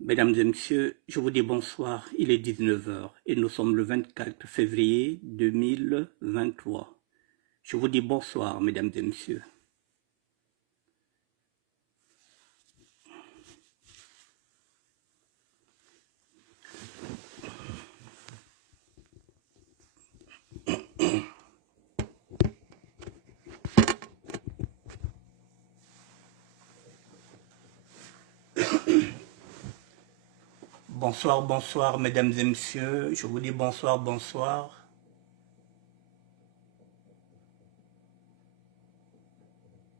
Mesdames et messieurs, je vous dis bonsoir, il est 19 heures et nous sommes le 24 février 2023. Je vous dis bonsoir, mesdames et messieurs. Bonsoir, bonsoir, mesdames et messieurs. Je vous dis bonsoir, bonsoir.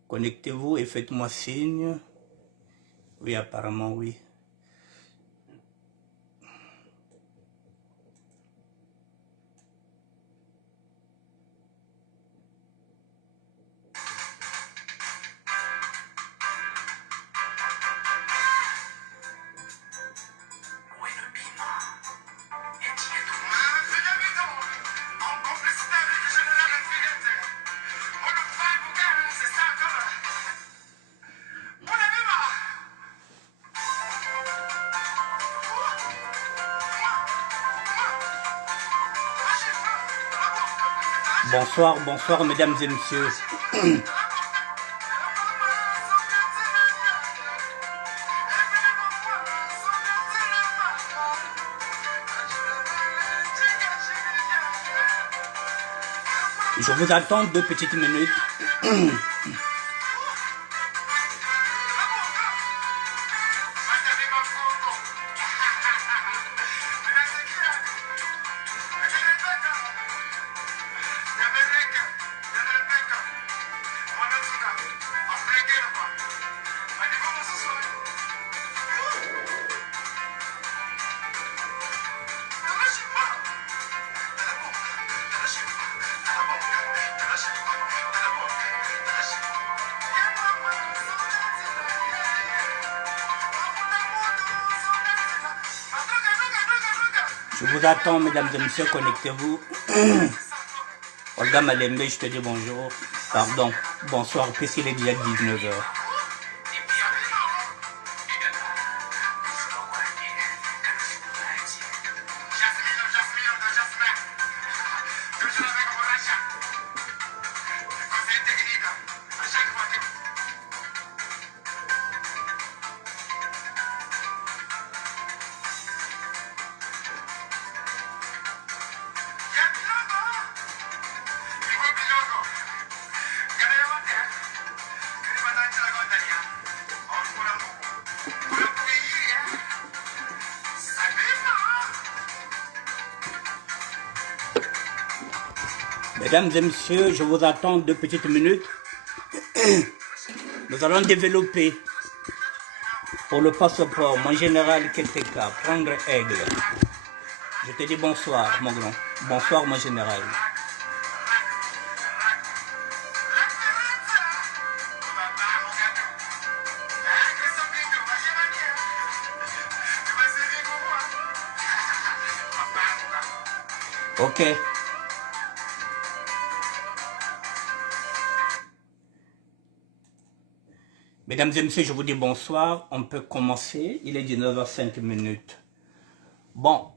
Connectez-vous et faites-moi signe. Oui, apparemment, oui. Bonsoir, bonsoir, mesdames et messieurs. Je vous attends 2 petites minutes. Je vous attends, mesdames et messieurs, connectez-vous. Olga Malembe, je te dis bonjour. Pardon, bonsoir, puisqu'il est déjà 19 heures. Mesdames et messieurs, je vous attends 2 petites minutes. Nous allons développer pour le passeport mon général KTK, prendre aigle. Je te dis bonsoir, mon grand. Bonsoir, mon général. Ok. Mesdames et messieurs, je vous dis bonsoir. On peut commencer. Il est 19h05. Bon.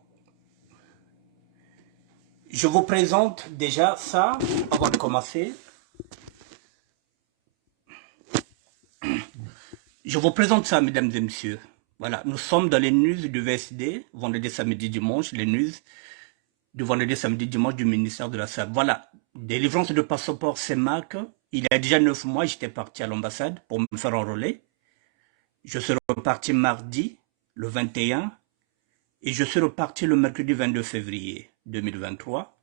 Je vous présente déjà ça avant de commencer. Je vous présente ça, mesdames et messieurs. Voilà, nous sommes dans les news du VSD, vendredi, samedi, dimanche, les news du vendredi, samedi, dimanche du ministère de la SAP. Voilà, délivrance de passeport CEMAC. Il y a déjà 9 mois, j'étais parti à l'ambassade pour me faire enrôler. Je suis reparti mardi, le 21, et je suis reparti le mercredi 22 février 2023.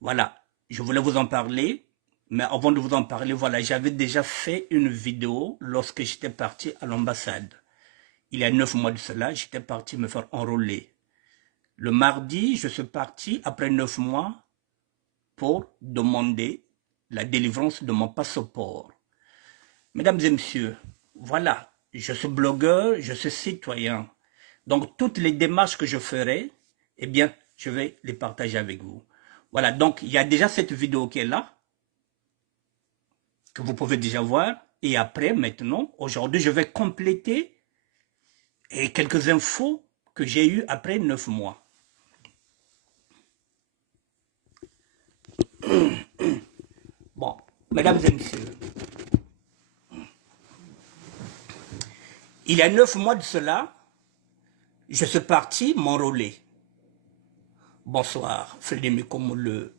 Voilà, je voulais vous en parler, mais avant de vous en parler, voilà, j'avais déjà fait une vidéo lorsque j'étais parti à l'ambassade. Il y a 9 mois de cela, j'étais parti me faire enrôler. Le mardi, je suis parti après 9 mois pour demander la délivrance de mon passeport. Mesdames et messieurs, voilà, je suis blogueur, je suis citoyen. Donc, toutes les démarches que je ferai, eh bien, je vais les partager avec vous. Voilà, donc il y a déjà cette vidéo qui est là, que vous pouvez déjà voir. Et après, maintenant, aujourd'hui, je vais compléter quelques infos que j'ai eues après 9 mois. Bon, mesdames et messieurs, il y a 9 mois de cela, je suis parti m'enrôler. Bonsoir, Frédéric Mikomo, le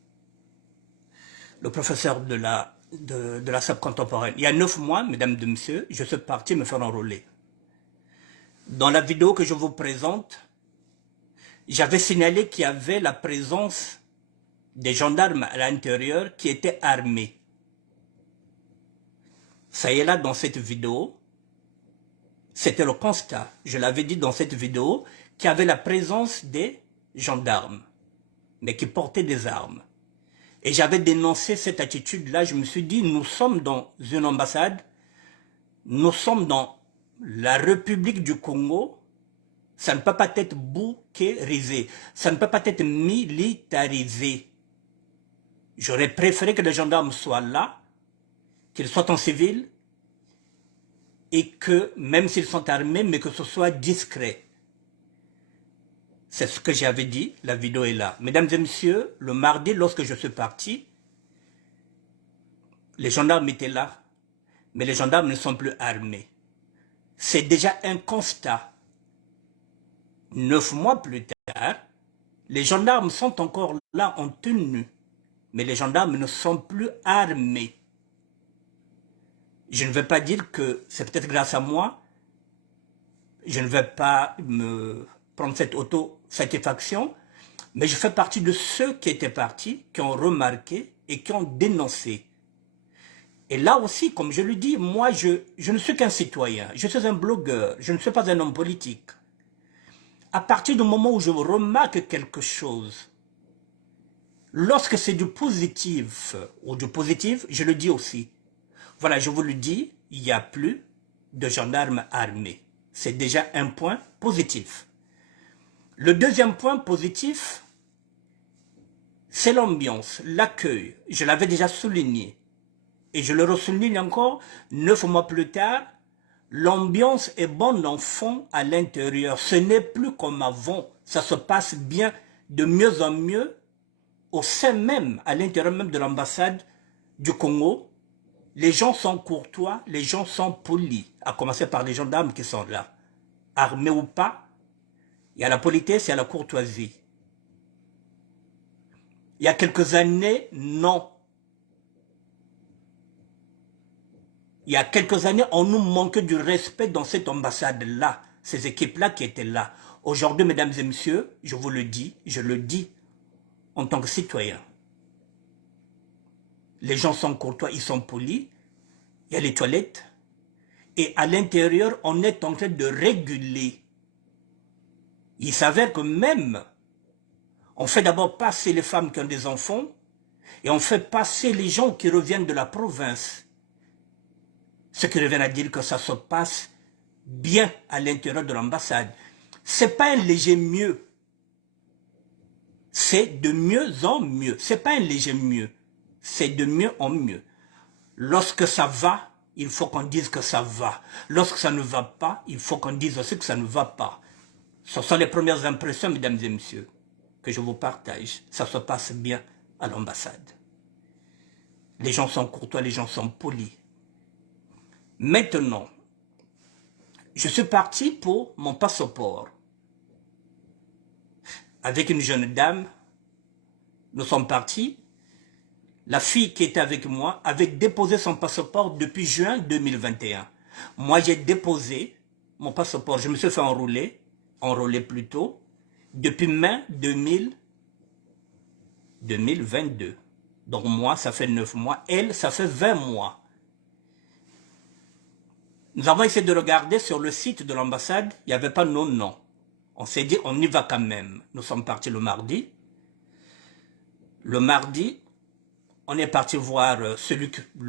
professeur de la SAP contemporaine. Il y a 9 mois, mesdames et messieurs, je suis parti me faire enrôler. Dans la vidéo que je vous présente, j'avais signalé qu'il y avait la présence des gendarmes à l'intérieur qui étaient armés. Ça y est là dans cette vidéo, c'était le constat. Je l'avais dit dans cette vidéo qu'il y avait la présence des gendarmes, mais qui portaient des armes. Et j'avais dénoncé cette attitude-là. Je me suis dit, nous sommes dans une ambassade, nous sommes dans la République du Congo, ça ne peut pas être bouquérisé, ça ne peut pas être militarisé. J'aurais préféré que les gendarmes soient là, qu'ils soient en civil, et que, même s'ils sont armés, mais que ce soit discret. C'est ce que j'avais dit, la vidéo est là. Mesdames et messieurs, le mardi, lorsque je suis parti, les gendarmes étaient là, mais les gendarmes ne sont plus armés. C'est déjà un constat. 9 mois plus tard, les gendarmes sont encore là en tenue, mais les gendarmes ne sont plus armés. Je ne vais pas dire que c'est peut-être grâce à moi, je ne vais pas me prendre cette auto-satisfaction, mais je fais partie de ceux qui étaient partis, qui ont remarqué et qui ont dénoncé. Et là aussi, comme je le dis, moi je ne suis qu'un citoyen, je suis un blogueur, je ne suis pas un homme politique. À partir du moment où je remarque quelque chose, lorsque c'est du positif ou du positif, je le dis aussi. Voilà, je vous le dis, il n'y a plus de gendarmes armés. C'est déjà un point positif. Le deuxième point positif, c'est l'ambiance, l'accueil. Je l'avais déjà souligné. Et je le ressouligne encore, 9 mois plus tard, l'ambiance est bonne en fond à l'intérieur. Ce n'est plus comme avant. Ça se passe bien, de mieux en mieux, au sein même, à l'intérieur même de l'ambassade du Congo. Les gens sont courtois, les gens sont polis, à commencer par les gendarmes qui sont là. Armés ou pas, il y a la politesse, il y a la courtoisie. Il y a quelques années, non. Il y a quelques années, on nous manquait du respect dans cette ambassade-là, ces équipes-là qui étaient là. Aujourd'hui, mesdames et messieurs, je vous le dis, je le dis en tant que citoyen. Les gens sont courtois, ils sont polis, il y a les toilettes, et à l'intérieur, on est en train de réguler. Il s'avère que même, on fait d'abord passer les femmes qui ont des enfants, et on fait passer les gens qui reviennent de la province. Ce qui revient à dire que ça se passe bien à l'intérieur de l'ambassade. C'est pas un léger mieux. C'est de mieux en mieux. C'est pas un léger mieux. C'est de mieux en mieux. Lorsque ça va, il faut qu'on dise que ça va. Lorsque ça ne va pas, il faut qu'on dise aussi que ça ne va pas. Ce sont les premières impressions, mesdames et messieurs, que je vous partage. Ça se passe bien à l'ambassade. Les gens sont courtois, les gens sont polis. Maintenant, je suis parti pour mon passeport. Avec une jeune dame, nous sommes partis. La fille qui était avec moi avait déposé son passeport depuis juin 2021. Moi, j'ai déposé mon passeport. Je me suis fait enrôler plutôt, depuis mai 2022. Donc moi, ça fait 9 mois. Elle, ça fait 20 mois. Nous avons essayé de regarder sur le site de l'ambassade, il n'y avait pas nos noms. On s'est dit, on y va quand même. Nous sommes partis le mardi. Le mardi, on est parti voir le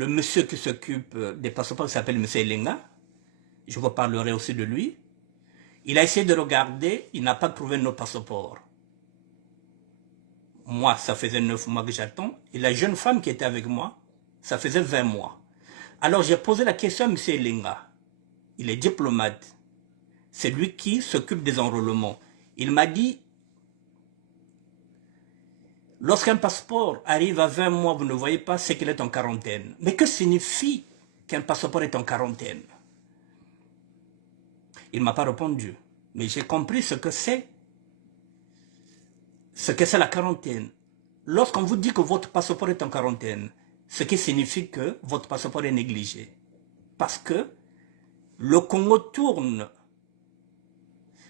monsieur qui s'occupe des passeports, qui s'appelle M. Elenga. Je vous parlerai aussi de lui. Il a essayé de regarder, il n'a pas trouvé nos passeports. Moi, ça faisait 9 mois que j'attends. Et la jeune femme qui était avec moi, ça faisait 20 mois. Alors j'ai posé la question à M. Elenga. Il est diplomate. C'est lui qui s'occupe des enrôlements. Il m'a dit, lorsqu'un passeport arrive à 20 mois, vous ne voyez pas, c'est qu'il est en quarantaine. Mais que signifie qu'un passeport est en quarantaine? Il ne m'a pas répondu. Mais j'ai compris ce que c'est la quarantaine. Lorsqu'on vous dit que votre passeport est en quarantaine, ce qui signifie que votre passeport est négligé. Parce que le Congo tourne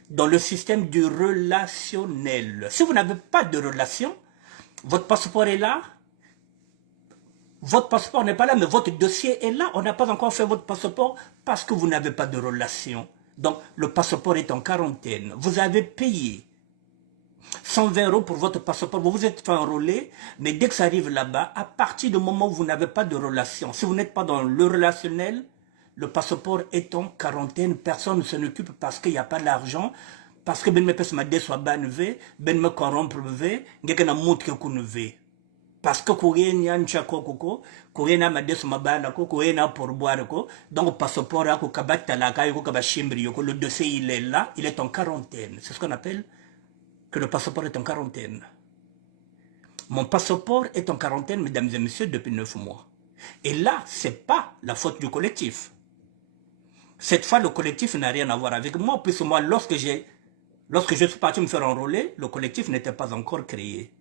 dans le système du relationnel. Si vous n'avez pas de relation, votre passeport est là, votre passeport n'est pas là, mais votre dossier est là. On n'a pas encore fait votre passeport parce que vous n'avez pas de relation. Donc, le passeport est en quarantaine. Vous avez payé 120 € pour votre passeport. Vous vous êtes fait enrôler, mais dès que ça arrive là-bas, à partir du moment où vous n'avez pas de relation, si vous n'êtes pas dans le relationnel, le passeport est en quarantaine. Personne ne s'en occupe parce qu'il n'y a pas d'argent. Parce que ben me pèse ma déçoit banve, ben me corrompre ve, ngekena montre que vous ve. Parce que Kourena Nchako Koko, Kourena Mades Mabanako, Kourena pour boire, donc le passeport à Kokabatalaka, Kokabashimbri, le dossier il est là, il est en quarantaine. C'est ce qu'on appelle que le passeport est en quarantaine. Mon passeport est en quarantaine, mesdames et messieurs, depuis 9 mois. Et là, ce n'est pas la faute du collectif. Cette fois, le collectif n'a rien à voir avec moi, puisque moi, lorsque je suis parti me faire enrôler, le collectif n'était pas encore créé.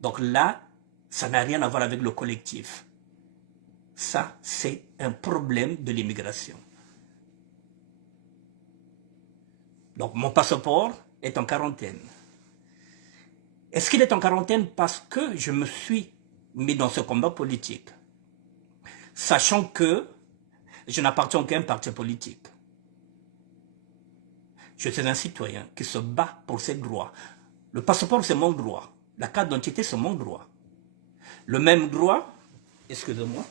Donc là, ça n'a rien à voir avec le collectif. Ça, c'est un problème de l'immigration. Donc mon passeport est en quarantaine. Est-ce qu'il est en quarantaine parce que je me suis mis dans ce combat politique, sachant que je n'appartiens à aucun parti politique. Je suis un citoyen qui se bat pour ses droits. Le passeport, c'est mon droit. La carte d'identité, c'est mon droit. Le même droit, excusez-moi,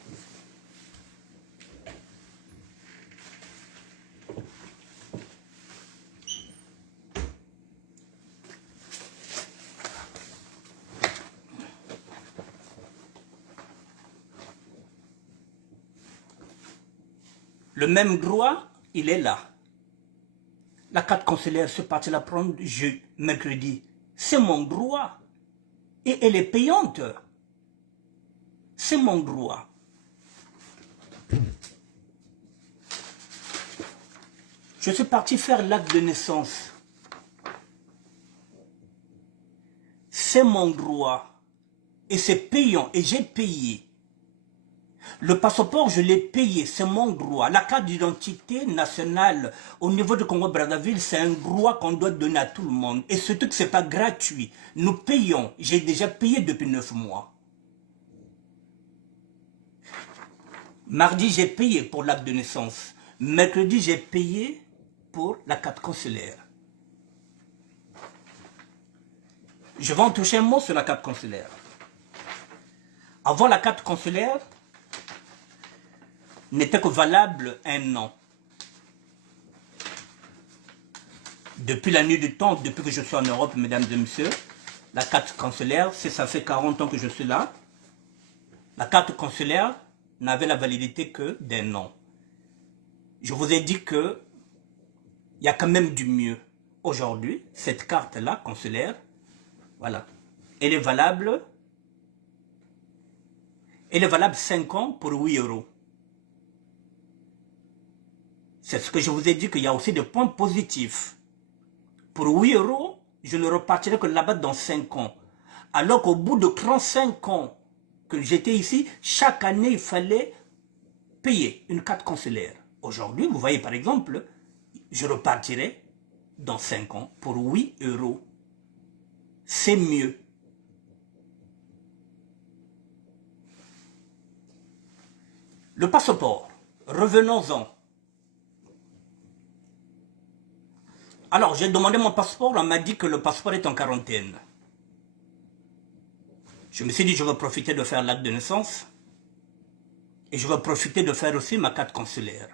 le même droit, il est là. La carte consulaire, ce parti la prendre mercredi. C'est mon droit. Et elle est payante. C'est mon droit. Je suis parti faire l'acte de naissance. C'est mon droit. Et c'est payant. Et j'ai payé. Le passeport, je l'ai payé, c'est mon droit. La carte d'identité nationale au niveau du Congo-Brazzaville, c'est un droit qu'on doit donner à tout le monde. Et surtout que ce n'est pas gratuit. Nous payons. J'ai déjà payé depuis 9 mois. Mardi, j'ai payé pour l'acte de naissance. Mercredi, j'ai payé pour la carte consulaire. Je vais en toucher un mot sur la carte consulaire. Avant la carte consulaire, n'était que valable 1 an. Depuis la nuit du temps, depuis que je suis en Europe, mesdames et messieurs, la carte consulaire, ça fait 40 ans que je suis là, la carte consulaire n'avait la validité que d'1 an. Je vous ai dit que il y a quand même du mieux. Aujourd'hui, cette carte-là, consulaire, voilà, elle est valable 5 ans pour 8 €. C'est ce que je vous ai dit qu'il y a aussi des points positifs. Pour 8 €, je ne repartirai que là-bas dans 5 ans. Alors qu'au bout de 35 ans que j'étais ici, chaque année, il fallait payer une carte consulaire. Aujourd'hui, vous voyez par exemple, je repartirai dans 5 ans pour 8 €. C'est mieux. Le passeport, revenons-en. Alors, j'ai demandé mon passeport, on m'a dit que le passeport est en quarantaine. Je me suis dit, je vais profiter de faire l'acte de naissance et je vais profiter de faire aussi ma carte consulaire.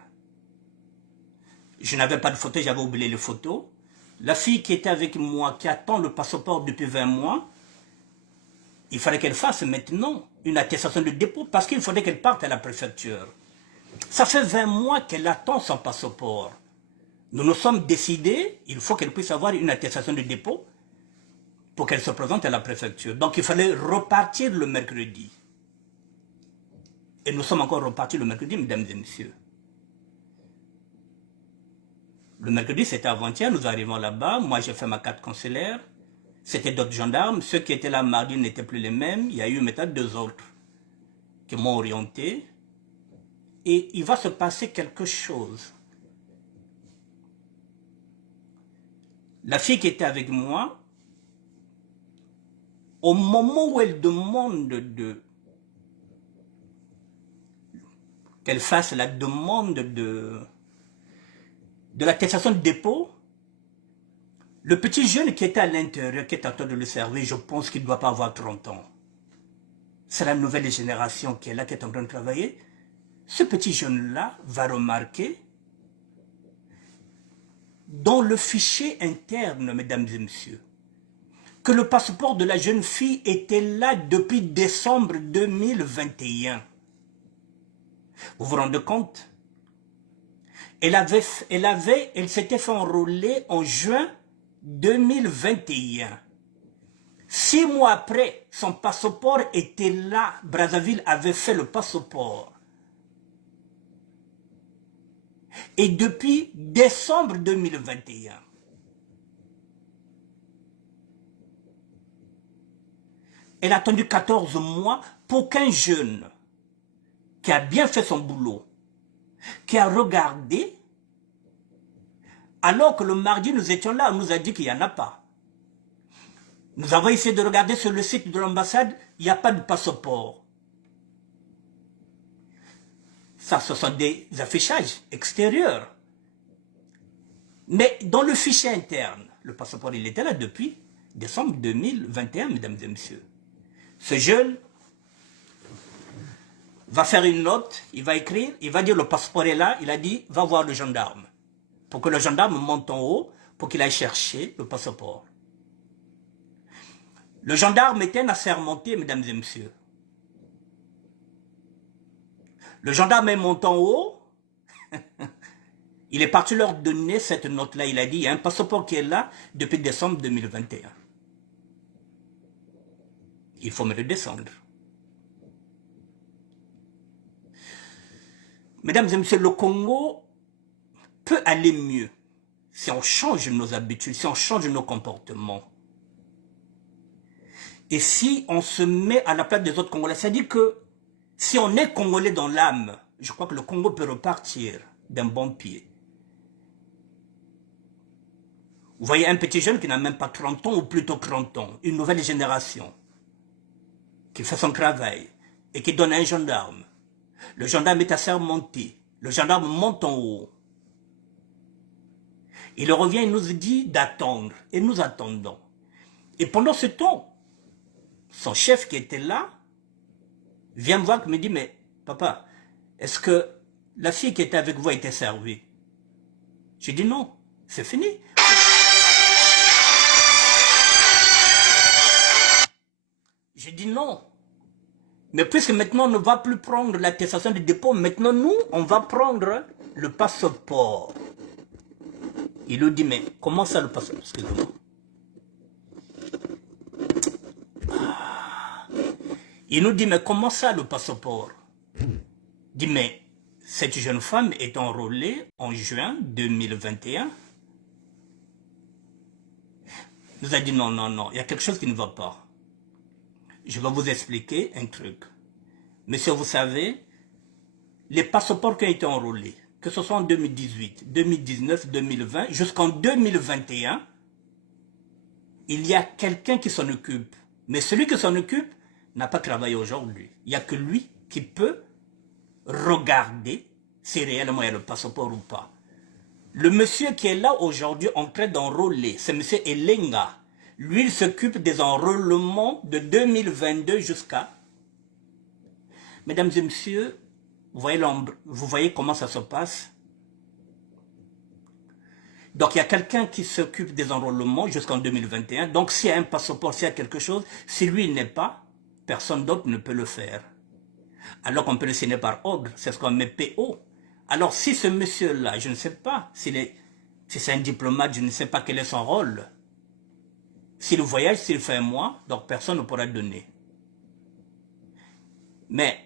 Je n'avais pas de photo, j'avais oublié les photos. La fille qui était avec moi, qui attend le passeport depuis 20 mois, Il fallait qu'elle fasse maintenant une attestation de dépôt parce qu'il faudrait qu'elle parte à la préfecture. Ça fait 20 mois qu'elle attend son passeport. Nous nous sommes décidés, il faut qu'elle puisse avoir une attestation de dépôt pour qu'elle se présente à la préfecture. Donc il fallait repartir le mercredi. Et nous sommes encore repartis le mercredi, mesdames et messieurs. Le mercredi, c'était avant-hier, nous arrivons là-bas. Moi, j'ai fait ma carte consulaire. C'était d'autres gendarmes. Ceux qui étaient là mardi n'étaient plus les mêmes. Il y a eu maintenant 2 autres qui m'ont orienté. Et il va se passer quelque chose. La fille qui était avec moi, au moment où elle demande qu'elle fasse la demande de l'attestation de dépôt, le petit jeune qui était à l'intérieur, qui est en train de le servir, je pense qu'il ne doit pas avoir 30 ans. C'est la nouvelle génération qui est là, qui est en train de travailler. Ce petit jeune-là va remarquer dans le fichier interne, mesdames et messieurs, que le passeport de la jeune fille était là depuis décembre 2021. Vous vous rendez compte? Elle s'était fait enrôler en juin 2021. 6 mois après, son passeport était là. Brazzaville avait fait le passeport. Et depuis décembre 2021, elle a attendu 14 mois pour qu'un jeune qui a bien fait son boulot, qui a regardé, alors que le mardi nous étions là, on nous a dit qu'il n'y en a pas. Nous avons essayé de regarder sur le site de l'ambassade, il n'y a pas de passeport. Ça, ce sont des affichages extérieurs. Mais dans le fichier interne, le passeport, il était là depuis décembre 2021, mesdames et messieurs. Ce jeune va faire une note, il va écrire, il va dire le passeport est là, il a dit, va voir le gendarme. Pour que le gendarme monte en haut, pour qu'il aille chercher le passeport. Le gendarme était assermenté, mesdames et messieurs. Le gendarme est monté en haut, il est parti leur donner cette note-là, il a dit, il y a un passeport qui est là depuis décembre 2021. Il faut me le descendre. Mesdames et messieurs, le Congo peut aller mieux si on change nos habitudes, si on change nos comportements. Et si on se met à la place des autres Congolais, c'est-à-dire que si on est Congolais dans l'âme, je crois que le Congo peut repartir d'un bon pied. Vous voyez un petit jeune qui n'a même pas 30 ans ou plutôt 30 ans, une nouvelle génération, qui fait son travail et qui donne à un gendarme. Le gendarme est assermenté. Le gendarme monte en haut. Il revient et nous dit d'attendre. Et nous attendons. Et pendant ce temps, son chef qui était là, vient me voir et me dit, mais papa, est-ce que la fille qui était avec vous a été servie? J'ai dit non, c'est fini. J'ai dit non. Mais puisque maintenant on ne va plus prendre l'attestation de dépôt, maintenant nous, on va prendre le passeport. Il lui dit, mais comment ça le passeport? Excusez-moi. Il nous dit, mais comment ça le passeport? Il dit, mais cette jeune femme est enrôlée en juin 2021. Il nous a dit, non, non, non, il y a quelque chose qui ne va pas. Je vais vous expliquer un truc. Monsieur, vous savez, les passeports qui ont été enrôlés, que ce soit en 2018, 2019, 2020, jusqu'en 2021, il y a quelqu'un qui s'en occupe. Mais celui qui s'en occupe n'a pas travaillé aujourd'hui. Il n'y a que lui qui peut regarder si réellement il y a le passeport ou pas. Le monsieur qui est là aujourd'hui en train d'enrôler, c'est monsieur Elenga. Lui, il s'occupe des enrôlements de 2022 jusqu'à... Mesdames et messieurs, vous voyez comment ça se passe? Donc, il y a quelqu'un qui s'occupe des enrôlements jusqu'en 2021. Donc, s'il y a un passeport, s'il y a quelque chose, si lui, il n'est pas, personne d'autre ne peut le faire. Alors qu'on peut le signer par ordre, c'est ce qu'on met PO. Alors si ce monsieur-là, je ne sais pas, si c'est un diplomate, je ne sais pas quel est son rôle. S'il voyage, s'il fait un mois, donc personne ne pourra donner. Mais,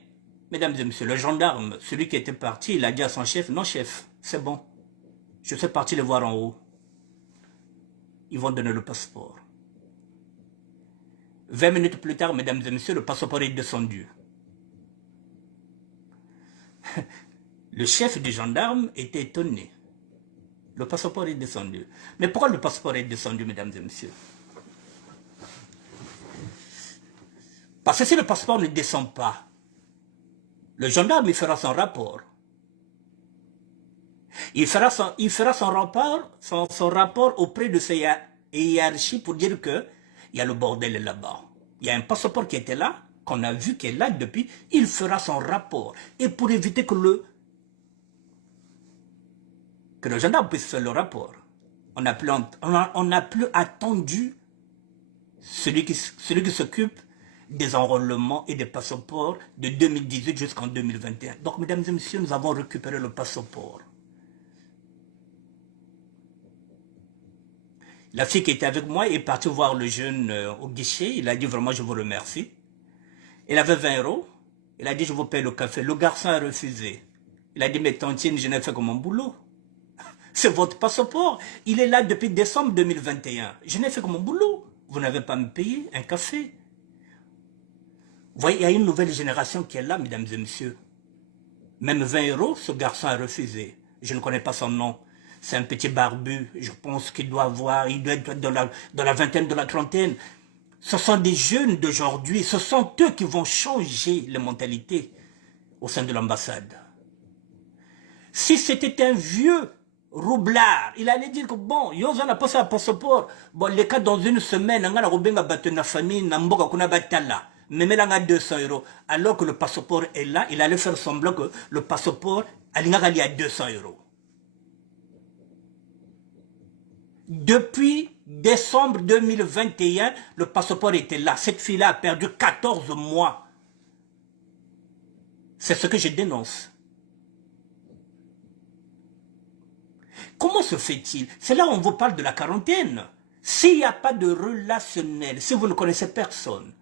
mesdames et messieurs, le gendarme, celui qui était parti, il a dit à son chef, non chef, c'est bon, je suis parti le voir en haut. Ils vont donner le passeport. 20 minutes plus tard, mesdames et messieurs, le passeport est descendu. Le chef du gendarme était étonné. Le passeport est descendu. Mais pourquoi le passeport est descendu, mesdames et messieurs? Parce que si le passeport ne descend pas, le gendarme il fera son rapport. Il fera son rapport auprès de ses hiérarchies pour dire que il y a le bordel là-bas. Il y a un passeport qui était là, qu'on a vu qui est là depuis. Il fera son rapport. Et pour éviter que le gendarme puisse faire le rapport, on n'a plus attendu celui qui s'occupe des enrôlements et des passeports de 2018 jusqu'en 2021. Donc, mesdames et messieurs, nous avons récupéré le passeport. La fille qui était avec moi est partie voir le jeune au guichet. Il a dit vraiment, je vous remercie. Il avait 20 euros. Il a dit, je vous paye le café. Le garçon a refusé. Il a dit, mais tantine, je n'ai fait que mon boulot. C'est votre passeport. Il est là depuis décembre 2021. Je n'ai fait que mon boulot. Vous n'avez pas me payé un café. Vous voyez, il y a une nouvelle génération qui est là, mesdames et messieurs. Même 20 euros, ce garçon a refusé. Je ne connais pas son nom. C'est un petit barbu. Je pense qu'il doit être dans la vingtaine, dans la trentaine. Ce sont des jeunes d'aujourd'hui. Ce sont eux qui vont changer les mentalités au sein de l'ambassade. Si c'était un vieux roublard, il allait dire que bon, Yosa n'a pas ça passeport. Bon, les cas dans une semaine, on a roubé ma famille, n'amboka kuna batala. Mais il a 200 euros. Alors que le passeport est là, il allait faire semblant que le passeport, il y a 200 euros. Depuis décembre 2021, le passeport était là. Cette fille-là a perdu 14 mois. C'est ce que je dénonce. Comment se fait-il? C'est là où on vous parle de la quarantaine. S'il n'y a pas de relationnel, si vous ne connaissez personne,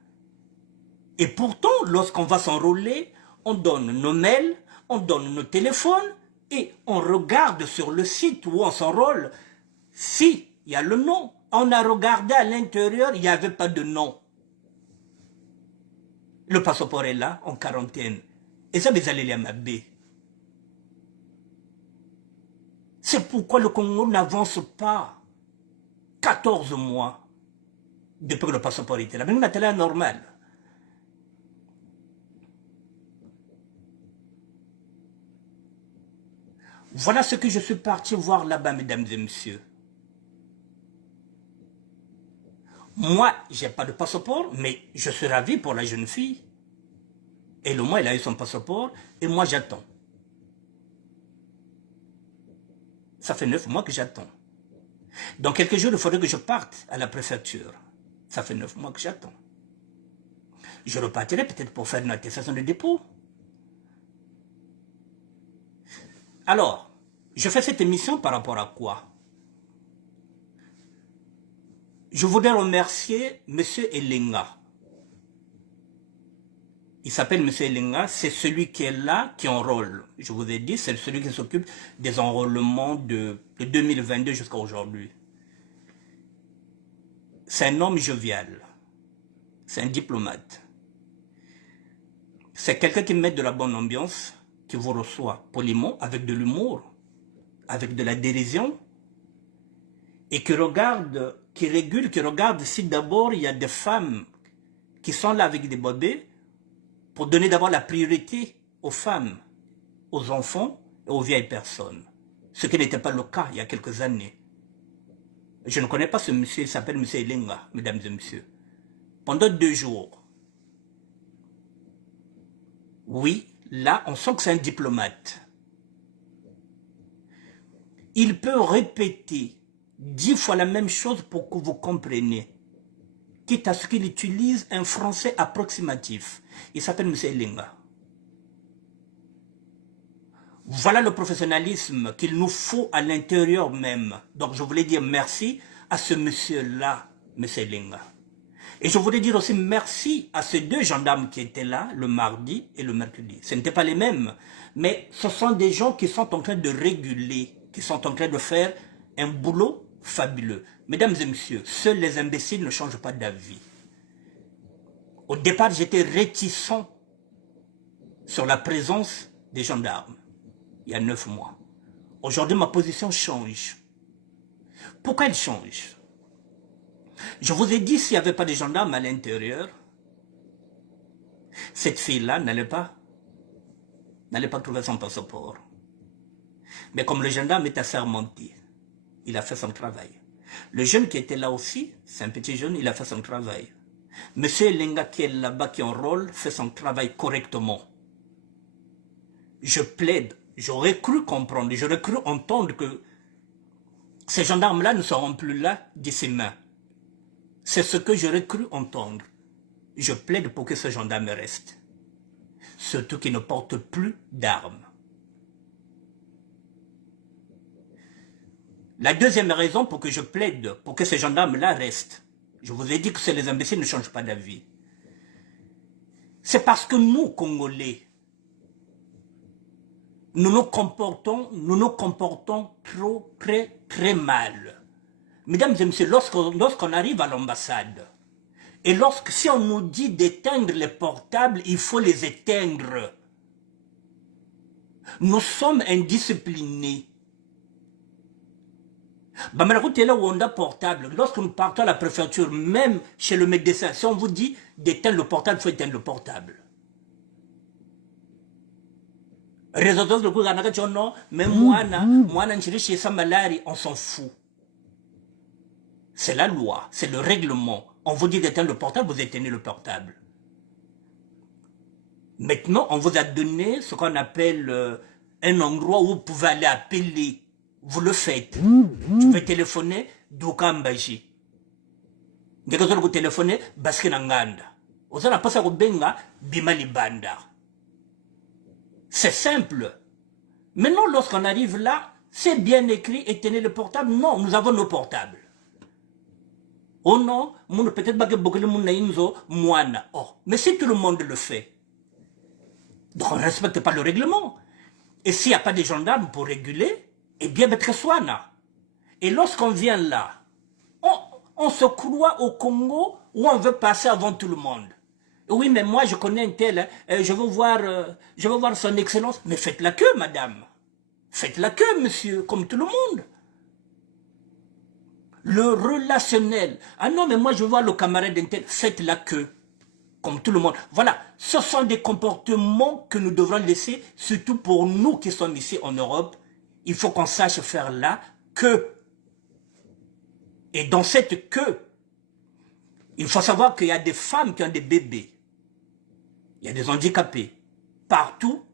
et pourtant, lorsqu'on va s'enrôler, on donne nos mails, on donne nos téléphones, et on regarde sur le site où on s'enrôle, si il y a le nom. On a regardé à l'intérieur, il n'y avait pas de nom. Le passeport est là, en quarantaine. Et ça, vous allez les m'abé. C'est pourquoi le Congo n'avance pas. 14 mois depuis que le passeport était là. Mais on a télé normal. Voilà ce que je suis parti voir là-bas, mesdames et messieurs. Moi, je n'ai pas de passeport, mais je suis ravi pour la jeune fille. Et le mois, elle a eu son passeport, et moi, j'attends. Ça fait 9 mois que j'attends. Dans quelques jours, il faudrait que je parte à la préfecture. Ça fait 9 mois que j'attends. Je repartirai peut-être pour faire une attestation de dépôt. Alors, je fais cette émission par rapport à quoi? Je voudrais remercier M. Elenga. Il s'appelle M. Elenga, c'est celui qui est là, qui enrôle. Je vous ai dit, c'est celui qui s'occupe des enrôlements de 2022 jusqu'à aujourd'hui. C'est un homme jovial. C'est un diplomate. C'est quelqu'un qui met de la bonne ambiance, qui vous reçoit poliment, avec de l'humour, avec de la dérision, et qui regarde, qui régule, qui regarde si d'abord il y a des femmes qui sont là avec des bébés, pour donner d'abord la priorité aux femmes, aux enfants et aux vieilles personnes. Ce qui n'était pas le cas il y a quelques années. Je ne connais pas ce monsieur, il s'appelle M. Elenga, mesdames et messieurs. Pendant 2 jours, oui, là, on sent que c'est un diplomate. Il peut répéter 10 fois la même chose pour que vous compreniez. quitte à ce qu'il utilise un français approximatif. Il s'appelle M. Elenga. Voilà le professionnalisme qu'il nous faut à l'intérieur même. Donc je voulais dire merci à ce monsieur-là, M. Elenga. Et je voulais dire aussi merci à ces deux gendarmes qui étaient là le mardi et le mercredi. Ce n'étaient pas les mêmes, mais ce sont des gens qui sont en train de réguler, qui sont en train de faire un boulot fabuleux. Mesdames et messieurs, seuls les imbéciles ne changent pas d'avis. Au départ, j'étais réticent sur la présence des gendarmes, il y a 9 mois. Aujourd'hui, ma position change. Pourquoi elle change? Je vous ai dit, s'il n'y avait pas de gendarmes à l'intérieur, cette fille-là n'allait pas trouver son passeport. Mais comme le gendarme est assermenté, il a fait son travail. Le jeune qui était là aussi, c'est un petit jeune, il a fait son travail. Monsieur Elenga qui est là-bas, qui enrôle, fait son travail correctement. Je plaide, j'aurais cru comprendre, j'aurais cru entendre que ces gendarmes-là ne seront plus là d'ici main. C'est ce que j'aurais cru entendre. Je plaide pour que ce gendarme reste. Surtout qu'il ne porte plus d'armes. La deuxième raison pour que je plaide pour que ces gendarmes-là restent, je vous ai dit que les imbéciles ne changent pas d'avis. C'est parce que nous, Congolais, nous nous comportons trop, très mal. Mesdames et messieurs, lorsqu'on arrive à l'ambassade, et si on nous dit d'éteindre les portables, il faut les éteindre. Nous sommes indisciplinés. Portable. Lorsque nous partons à la préfecture, même chez le médecin, si on vous dit d'éteindre le portable, il faut éteindre le portable. Même on s'en fout. C'est la loi, c'est le règlement. On vous dit d'éteindre le portable, vous éteignez le portable. Maintenant, on vous a donné ce qu'on appelle un endroit où vous pouvez aller appeler. Vous le faites. Tu peux téléphoner Doukambaji. Dès que vous téléphonez, Baskinanganda. Vous allez passer au Benga, Bimali Banda. C'est simple. Maintenant, lorsqu'on arrive là, c'est bien écrit, éteignez le portable. Non, nous avons nos portables. Oh non, peut-être pas. Oh, mais si tout le monde le fait, donc on ne respecte pas le règlement. Et s'il n'y a pas de gendarmes pour réguler, eh bien, et lorsqu'on vient là, on se croit au Congo où on veut passer avant tout le monde. Oui, mais moi, je connais un tel, je veux voir son excellence. Mais faites la queue, madame. Faites la queue, monsieur, comme tout le monde. Le relationnel. Ah non, mais moi, je veux voir le camarade d'un tel. Faites la queue, comme tout le monde. Voilà, ce sont des comportements que nous devrons laisser, surtout pour nous qui sommes ici en Europe. Il faut qu'on sache faire la queue. Et dans cette queue, il faut savoir qu'il y a des femmes qui ont des bébés. Il y a des handicapés. Partout,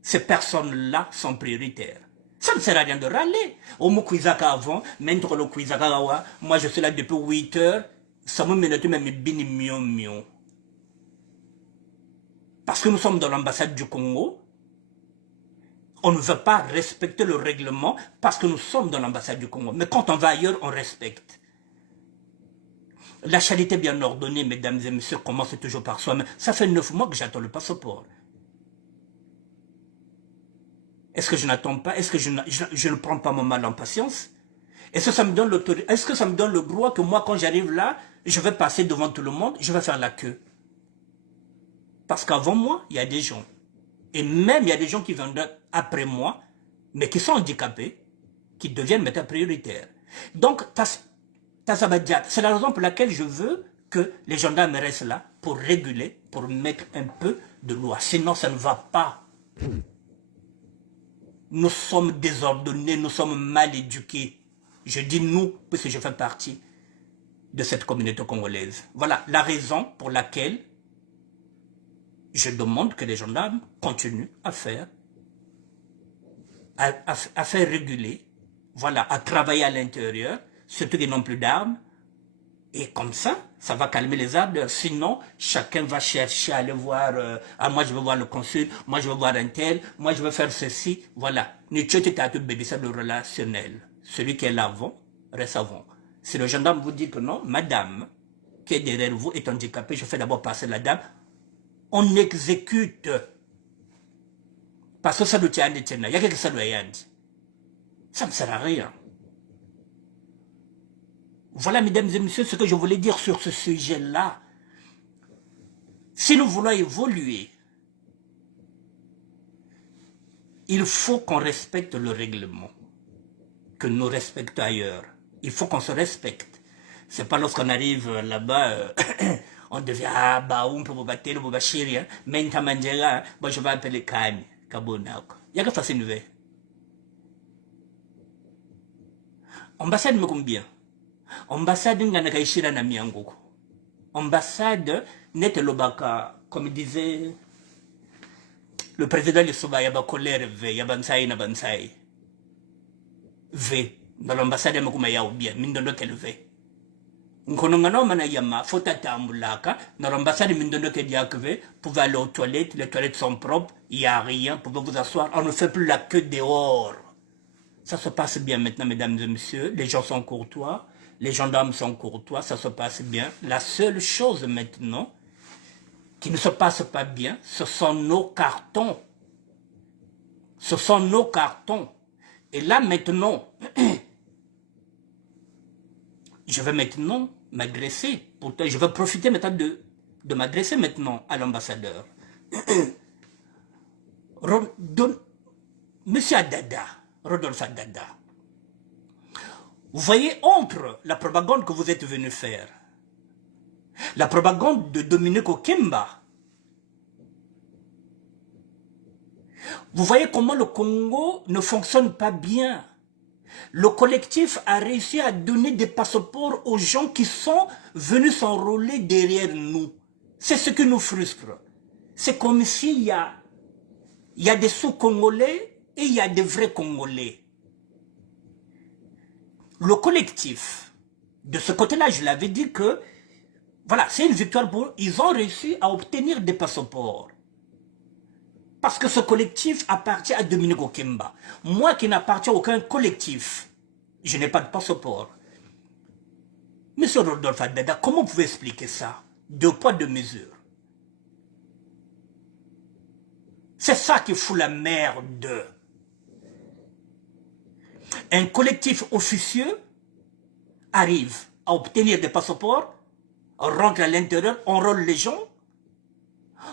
ces personnes-là sont prioritaires. Ça ne sert à rien de râler. Au Moukouizaka avant, maintenant le Kouizaka, moi je suis là depuis 8 heures, ça me mène même bini mion. Parce que nous sommes dans l'ambassade du Congo, on ne veut pas respecter le règlement parce que nous sommes dans l'ambassade du Congo. Mais quand on va ailleurs, on respecte. La charité bien ordonnée, mesdames et messieurs, commence toujours par soi-même. Ça fait 9 mois que j'attends le passeport. Est-ce que je n'attends pas? Est-ce que je ne prends pas mon mal en patience? Est-ce que ça me donne l'autorité? Est-ce que ça me donne le droit que moi, quand j'arrive là, je vais passer devant tout le monde, je vais faire la queue? Parce qu'avant moi, il y a des gens. Et même, il y a des gens qui viennent après moi, mais qui sont handicapés, qui deviennent médecins prioritaires. Donc, c'est la raison pour laquelle je veux que les gendarmes restent là pour réguler, pour mettre un peu de loi. Sinon, ça ne va pas. Nous sommes désordonnés, nous sommes mal éduqués. Je dis nous, puisque je fais partie de cette communauté congolaise. Voilà la raison pour laquelle je demande que les gendarmes continuent à faire réguler, voilà, à travailler à l'intérieur, surtout qu'ils n'ont plus d'armes. Et comme ça Ça va calmer les ardeurs. Sinon, chacun va chercher à aller voir, ah, moi je veux voir le consul, moi je veux voir un tel, moi je veux faire ceci. Voilà. C'est le relationnel. Celui qui est l'avant, reste avant. Si le gendarme vous dit que non, madame, qui est derrière vous est handicapée, je fais d'abord passer la dame, on exécute. Parce que ça doit être un il y a quelque chose qui doit ça ne sert à rien. Voilà, mesdames et messieurs, ce que je voulais dire sur ce sujet-là. Si nous voulons évoluer, il faut qu'on respecte le règlement, que nous respectons ailleurs. Il faut qu'on se respecte. C'est pas lorsqu'on arrive là-bas, on devient, ah, bah, on peut battre, on peut battre, mais je vais appeler Kani, Kabonako. Il y a que ça, c'est nouveau. Ambassade me combien? Ambassade ngana kaishira na miangoko. Ambassade nete lobaka, comme disait le président Lissoba, yaba colère v, yabansai na bansai. V, dans l'ambassade me kuma ya bien, mindondo kel v. Nkono ngano mana yama, fota tambulaka, dans l'ambassade mindondo kel yakve, pouvez aller aux toilettes, les toilettes sont propres, il n'y a rien, pouvez vous asseoir, on ne fait plus la queue dehors. Ça se passe bien maintenant, mesdames et messieurs, les gens sont courtois. Les gendarmes sont courtois, ça se passe bien. La seule chose maintenant qui ne se passe pas bien, ce sont nos cartons. Ce sont nos cartons. Et là maintenant, je vais maintenant m'adresser. Pourtant, je vais profiter maintenant de m'adresser maintenant à l'ambassadeur. Monsieur Adada, Rodolphe Adada. Vous voyez, entre la propagande que vous êtes venu faire, la propagande de Dominique Okemba, vous voyez comment le Congo ne fonctionne pas bien. Le collectif a réussi à donner des passeports aux gens qui sont venus s'enrôler derrière nous. C'est ce qui nous frustre. C'est comme s'il y a des sous-Congolais et il y a des vrais Congolais. Le collectif, de ce côté-là, je l'avais dit que, voilà, c'est une victoire pour eux. Ils ont réussi à obtenir des passeports. Parce que ce collectif appartient à Dominique Okemba. Moi qui n'appartiens à aucun collectif, je n'ai pas de passeport. Monsieur Rodolphe Adada, comment vous pouvez expliquer ça? Deux poids, deux mesures. C'est ça qui fout la merde. Un collectif officieux arrive à obtenir des passeports, rentre à l'intérieur, enrôle les gens.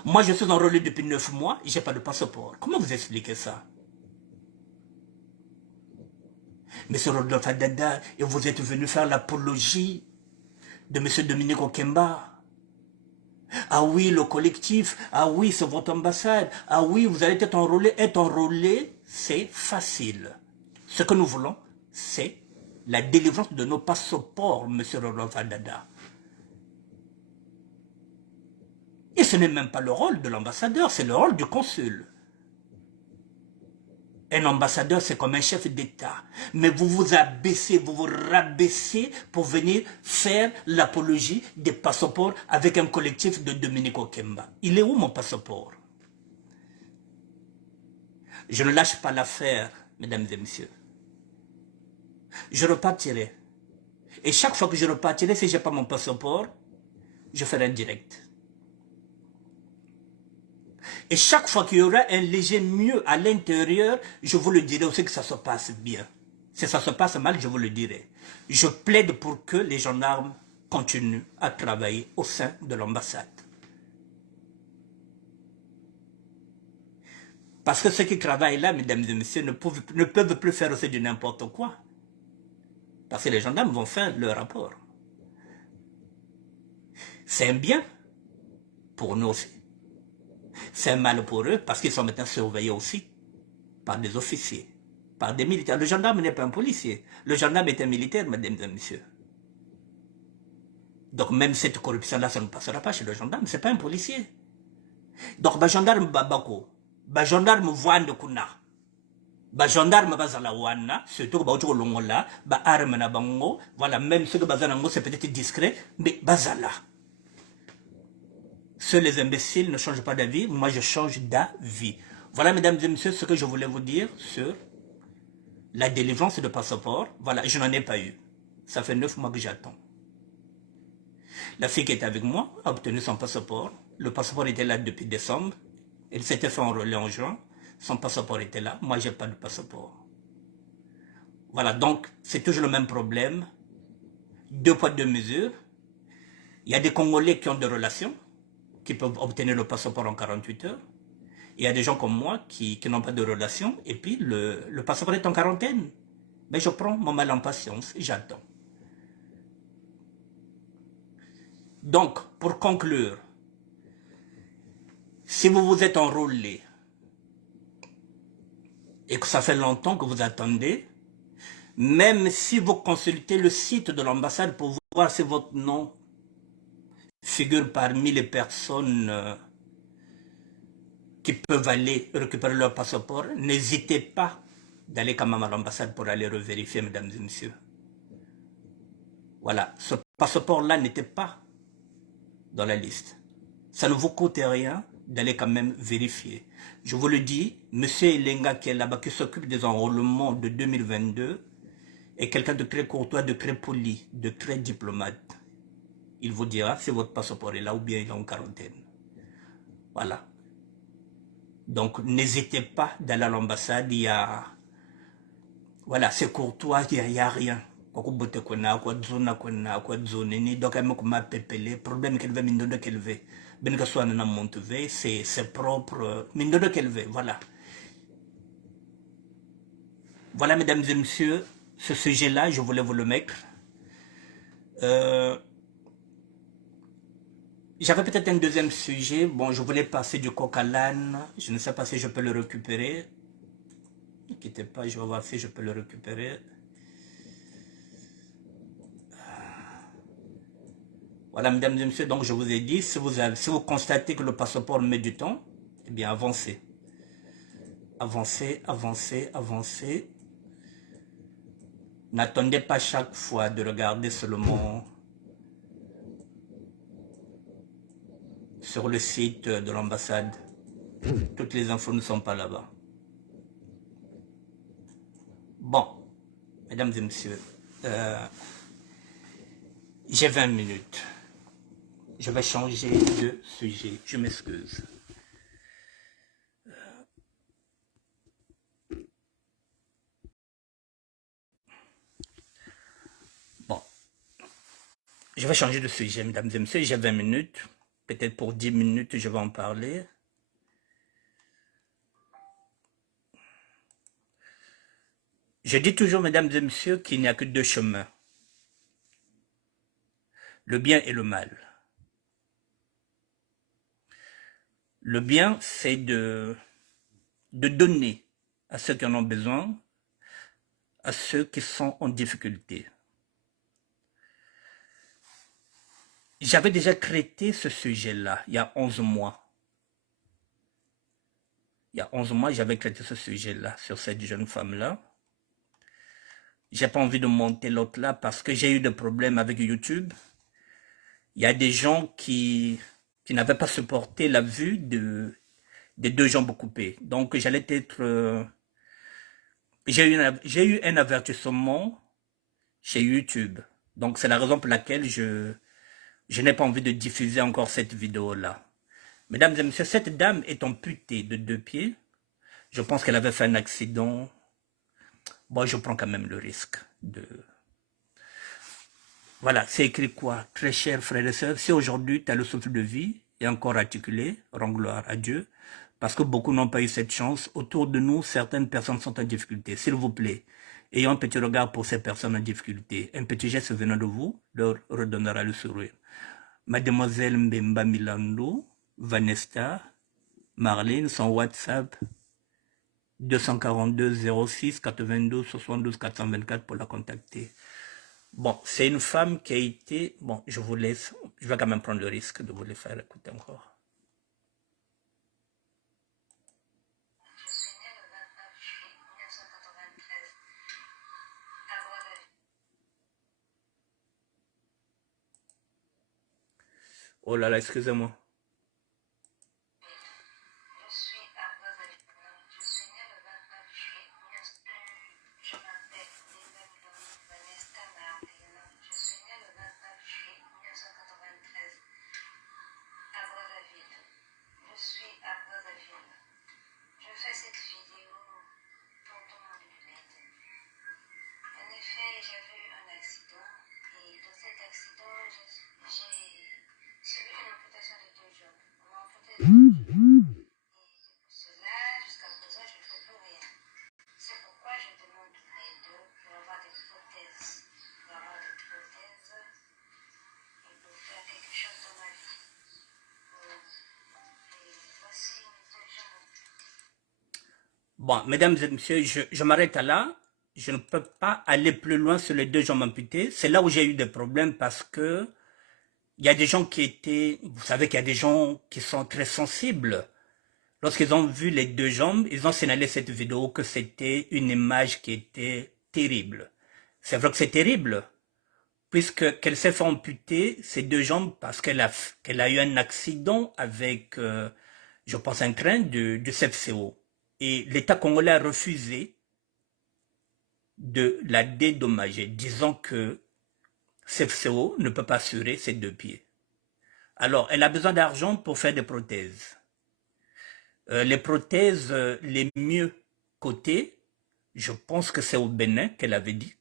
Moi, je suis enrôlé depuis 9 mois, je n'ai pas de passeport. Comment vous expliquez ça? Monsieur Rodolphe Adada, et vous êtes venu faire l'apologie de monsieur Dominique Okemba. Ah oui, le collectif, ah oui, c'est votre ambassade, ah oui, vous allez être enrôlé. Être enrôlé, c'est facile. Ce que nous voulons, c'est la délivrance de nos passeports, monsieur Rodolphe Adada. Et ce n'est même pas le rôle de l'ambassadeur, c'est le rôle du consul. Un ambassadeur, c'est comme un chef d'État. Mais vous vous abaissez, vous vous rabaissez pour venir faire l'apologie des passeports avec un collectif de Dominique Okemba. Il est où mon passeport? Je ne lâche pas l'affaire, mesdames et messieurs. Je repartirai. Et chaque fois que je repartirai, si je n'ai pas mon passeport, je ferai un direct. Et chaque fois qu'il y aura un léger mieux à l'intérieur, je vous le dirai aussi que ça se passe bien. Si ça se passe mal, je vous le dirai. Je plaide pour que les gendarmes continuent à travailler au sein de l'ambassade. Parce que ceux qui travaillent là, mesdames et messieurs, ne peuvent plus faire aussi de n'importe quoi. Parce que les gendarmes vont faire leur rapport. C'est un bien pour nous aussi. C'est un mal pour eux parce qu'ils sont maintenant surveillés aussi par des officiers, par des militaires. Le gendarme n'est pas un policier. Le gendarme est un militaire, mesdames et messieurs. Donc même cette corruption-là, ça ne passera pas chez le gendarme. Ce n'est pas un policier. Donc, le gendarme babako, le gendarme voine kuna. Ba gendarme bazala wana, surtout ba otoko longola, ba arme na bango, voilà, même ceux que bazala ngo c'est peut-être discret, mais bazala. Seuls les imbéciles ne changent pas d'avis, moi je change d'avis. Voilà, mesdames et messieurs, ce que je voulais vous dire sur la délivrance de passeport. Voilà, je n'en ai pas eu. Ça fait 9 mois que j'attends. La fille qui était avec moi a obtenu son passeport. Le passeport était là depuis décembre. Elle s'était fait enrôler en juin. Son passeport était là. Moi, j'ai pas de passeport. Voilà, donc c'est toujours le même problème. Deux poids, deux mesures. Il y a des Congolais qui ont des relations, qui peuvent obtenir le passeport en 48 heures. Il y a des gens comme moi qui n'ont pas de relation, et puis le passeport est en quarantaine. Mais je prends mon mal en patience et j'attends. Donc, pour conclure, si vous vous êtes enrôlé et que ça fait longtemps que vous attendez, même si vous consultez le site de l'ambassade pour voir si votre nom figure parmi les personnes qui peuvent aller récupérer leur passeport, n'hésitez pas d'aller quand même à l'ambassade pour aller revérifier, mesdames et messieurs. Voilà, ce passeport-là n'était pas dans la liste. Ça ne vous coûte rien d'aller quand même vérifier. Je vous le dis, M. Elenga qui est là-bas, qui s'occupe des enrôlements de 2022, est quelqu'un de très courtois, de très poli, de très diplomate. Il vous dira si votre passeport est là ou bien il est en quarantaine. Voilà. Donc, n'hésitez pas d'aller à l'ambassade, il y a... Voilà, c'est courtois, il n'y a rien. Donc, problème qu'elle veut, mine qu'elle veut. Ben que soit dans mon TV, c'est propre, mine qu'elle veut, voilà. Voilà, mesdames et messieurs, ce sujet-là, je voulais vous le mettre. J'avais peut-être un deuxième sujet. Bon, je voulais passer du coq à l'âne. Je ne sais pas si je peux le récupérer. Ne quittez pas, je vais voir si je peux le récupérer. Voilà, mesdames et messieurs, donc je vous ai dit, si vous constatez que le passeport met du temps, eh bien avancez. Avancez, avancez, avancez. N'attendez pas chaque fois de regarder seulement sur le site de l'ambassade. Toutes les infos ne sont pas là-bas. Bon, mesdames et messieurs, j'ai 20 minutes. Je vais changer de sujet. Je m'excuse. Bon, je vais changer de sujet, mesdames et messieurs. J'ai 20 minutes. Peut-être pour 10 minutes, je vais en parler. Je dis toujours, mesdames et messieurs, qu'il n'y a que deux chemins. Le bien et le mal. Le bien, c'est de donner à ceux qui en ont besoin, à ceux qui sont en difficulté. J'avais déjà traité ce sujet-là il y a 11 mois. Il y a 11 mois, j'avais traité ce sujet-là sur cette jeune femme-là. J'ai pas envie de monter l'autre là parce que j'ai eu des problèmes avec YouTube. Il y a des gens qui n'avaient pas supporté la vue des deux jambes coupées. Donc j'allais être... j'ai eu un avertissement chez YouTube. Donc c'est la raison pour laquelle je n'ai pas envie de diffuser encore cette vidéo-là. Mesdames et messieurs, cette dame est amputée de 2 pieds. Je pense qu'elle avait fait un accident. Bon, je prends quand même le risque de... Voilà, c'est écrit quoi? Très chers frères et sœurs, si aujourd'hui tu as le souffle de vie et encore articulé, rends gloire à Dieu, parce que beaucoup n'ont pas eu cette chance. Autour de nous, certaines personnes sont en difficulté. S'il vous plaît, ayons un petit regard pour ces personnes en difficulté. Un petit geste venant de vous leur redonnera le sourire. Mademoiselle Mbemba Milando, Vanessa, Marlene, son WhatsApp 242 06 92 72 424 pour la contacter. Bon, c'est une femme qui a été... Bon, je vous laisse. Je vais quand même prendre le risque de vous les faire écouter encore. Oh là là, excusez-moi. Bon, mesdames et messieurs, je m'arrête à là. Je ne peux pas aller plus loin sur les deux jambes amputées. C'est là où j'ai eu des problèmes parce que il y a des gens qui étaient, vous savez qu'il y a des gens qui sont très sensibles. Lorsqu'ils ont vu les deux jambes, ils ont signalé cette vidéo que c'était une image qui était terrible. C'est vrai que c'est terrible, puisque qu'elle s'est fait amputer ses deux jambes parce qu'elle a eu un accident avec, je pense, un train du CFCO. Et l'État congolais a refusé de la dédommager, disant que CFCO ne peut pas assurer ses deux pieds. Alors, elle a besoin d'argent pour faire des prothèses. Les prothèses les mieux cotées, je pense que c'est au Bénin qu'elle avait dit.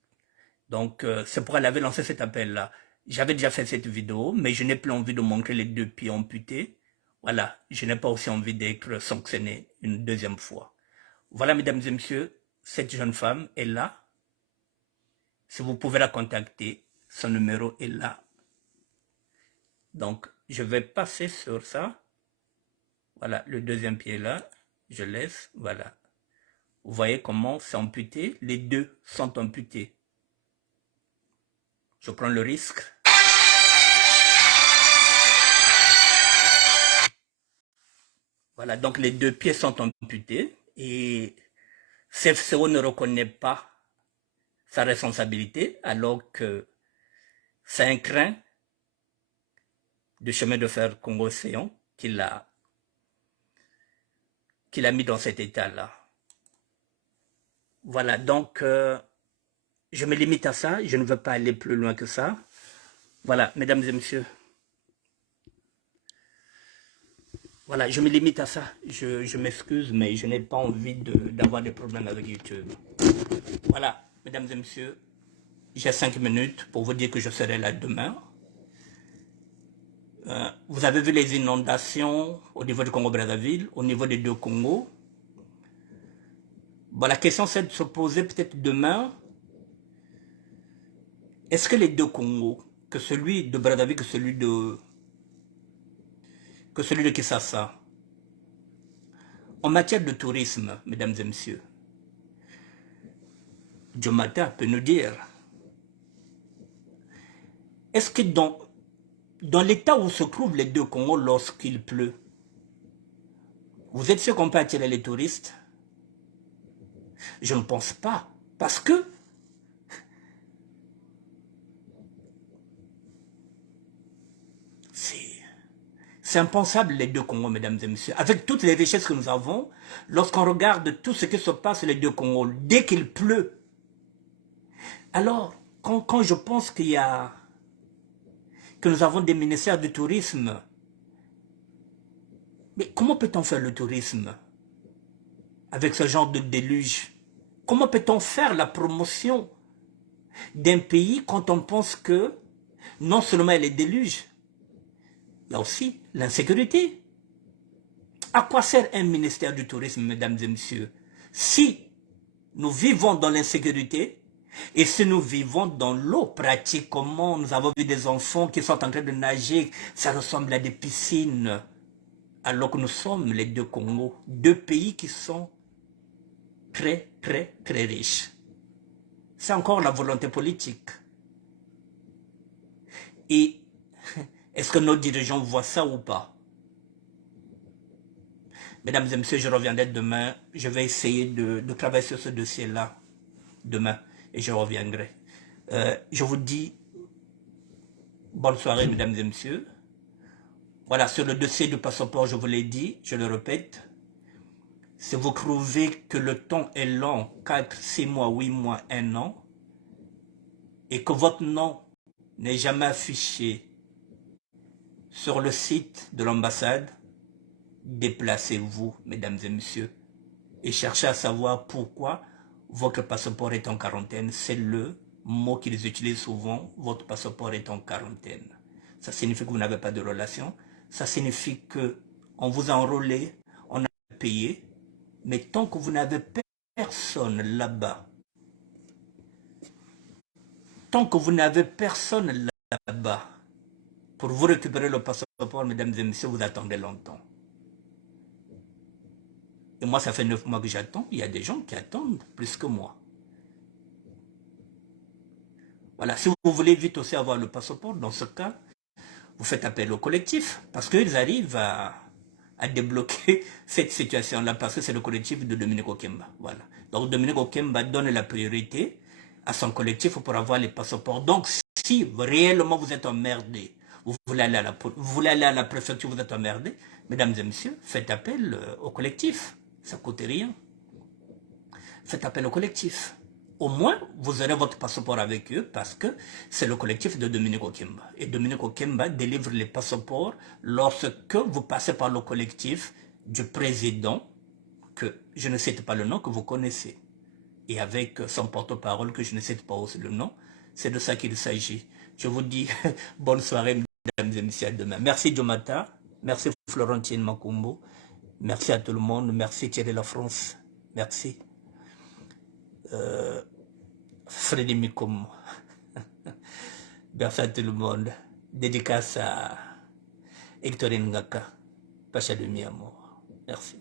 Donc, c'est pourquoi elle avait lancé cet appel-là. J'avais déjà fait cette vidéo, mais je n'ai plus envie de montrer les deux pieds amputés. Voilà, je n'ai pas aussi envie d'être sanctionné une deuxième fois. Voilà, mesdames et messieurs, cette jeune femme est là. Si vous pouvez la contacter, son numéro est là. Donc, je vais passer sur ça. Voilà, le deuxième pied là, je laisse, voilà. Vous voyez comment c'est amputé, les deux sont amputés. Je prends le risque. Voilà, donc les deux pieds sont amputés et CFCO ne reconnaît pas sa responsabilité alors que c'est un train de chemin de fer Congo-Océan qu'il a mis dans cet état-là. Voilà, donc je me limite à ça, je ne veux pas aller plus loin que ça. Voilà, mesdames et messieurs. Voilà, je me limite à ça. Je m'excuse, mais je n'ai pas envie d'avoir des problèmes avec YouTube. Voilà, mesdames et messieurs, j'ai 5 minutes pour vous dire que je serai là demain. Vous avez vu les inondations au niveau du Congo-Brazzaville, au niveau des deux Congos. Bon, la question c'est de se poser peut-être demain, est-ce que les deux Congos, que celui de Brazzaville, que celui de Kinshasa, en matière de tourisme, mesdames et messieurs, Diomata peut nous dire, est-ce que dans l'état où se trouvent les deux Congos lorsqu'il pleut, vous êtes sûr qu'on peut attirer les touristes? Je ne pense pas. Parce que c'est impensable les deux Congos, mesdames et messieurs. Avec toutes les richesses que nous avons, lorsqu'on regarde tout ce qui se passe les deux Congos, dès qu'il pleut, alors quand je pense que nous avons des ministères du tourisme, mais comment peut-on faire le tourisme avec ce genre de déluge? Comment peut-on faire la promotion d'un pays quand on pense que non seulement il y a les déluges, il y a aussi l'insécurité? À quoi sert un ministère du tourisme, mesdames et messieurs, si nous vivons dans l'insécurité et si nous vivons dans l'eau pratiquement? Nous avons vu des enfants qui sont en train de nager, ça ressemble à des piscines, alors que nous sommes les deux Congos, deux pays qui sont très, très, très riches. C'est encore la volonté politique. Et est-ce que nos dirigeants voient ça ou pas? Mesdames et messieurs, je reviendrai demain. Je vais essayer de travailler sur ce dossier-là demain et je reviendrai. Je vous dis bonne soirée, mesdames et messieurs. Voilà, sur le dossier du passeport, je vous l'ai dit, je le répète. Si vous trouvez que le temps est long, 4, 6 mois, 8 mois, 1 an, et que votre nom n'est jamais affiché sur le site de l'ambassade, déplacez-vous, mesdames et messieurs, et cherchez à savoir pourquoi votre passeport est en quarantaine. C'est le mot qu'ils utilisent souvent, votre passeport est en quarantaine. Ça signifie que vous n'avez pas de relation, ça signifie qu'on vous a enrôlé, on a payé, mais tant que vous n'avez personne là-bas, tant que vous n'avez personne là-bas pour vous récupérer le passeport, mesdames et messieurs, vous attendez longtemps. Et moi, ça fait 9 mois que j'attends. Il y a des gens qui attendent plus que moi. Voilà, si vous voulez vite aussi avoir le passeport, dans ce cas, vous faites appel au collectif, parce qu'ils arrivent à débloquer cette situation-là, parce que c'est le collectif de Dominique Okemba. Voilà. Donc Dominique Okemba donne la priorité à son collectif pour avoir les passeports. Donc si réellement vous êtes emmerdé, vous voulez aller à la préfecture, vous êtes emmerdé, mesdames et messieurs, faites appel au collectif. Ça ne coûte rien. Faites appel au collectif. Au moins, vous aurez votre passeport avec eux parce que c'est le collectif de Dominique Okemba. Et Dominique Okemba délivre les passeports lorsque vous passez par le collectif du président, que je ne cite pas le nom, que vous connaissez. Et avec son porte-parole, que je ne cite pas aussi le nom, c'est de ça qu'il s'agit. Je vous dis bonne soirée, mesdames et messieurs, à demain. Merci Jomata, merci Florentine Makumbo, merci à tout le monde, merci Thierry La France, merci. Freddy Mikom. Merci à tout le monde. Dédicace à Hectorine Ngaka. Pacha de mi amour. Merci.